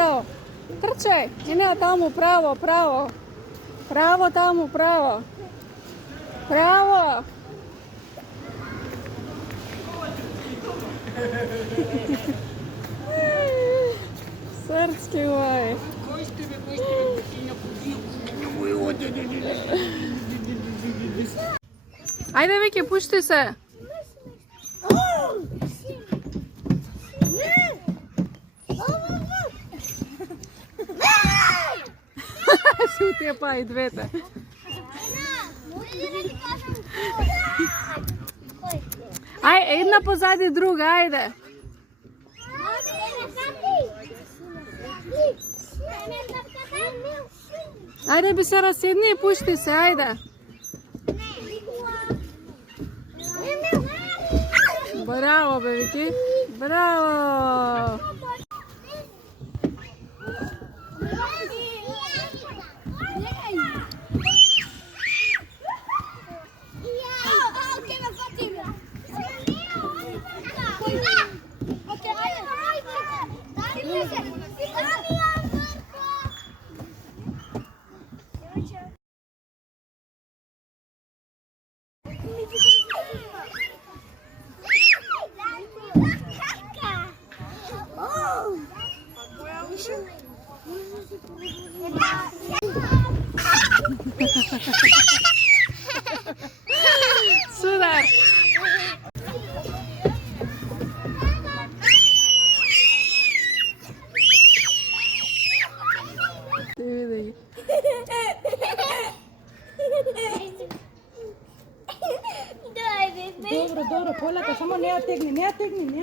pravo. Trčaj. I ne, tamo pravo, pravo. Pravo tamo, pravo. Pravo. Srpski ovaj. Ajde Viki, pušti se. Si utjepa i dvete. Aj, jedna pozadi druga, ajde. Ajde bi se rasjedni, pušti se, ajde. Bravo, Viki. Bravo. Sudar. Ti vidi. Dobro, polako, samo ne otegni,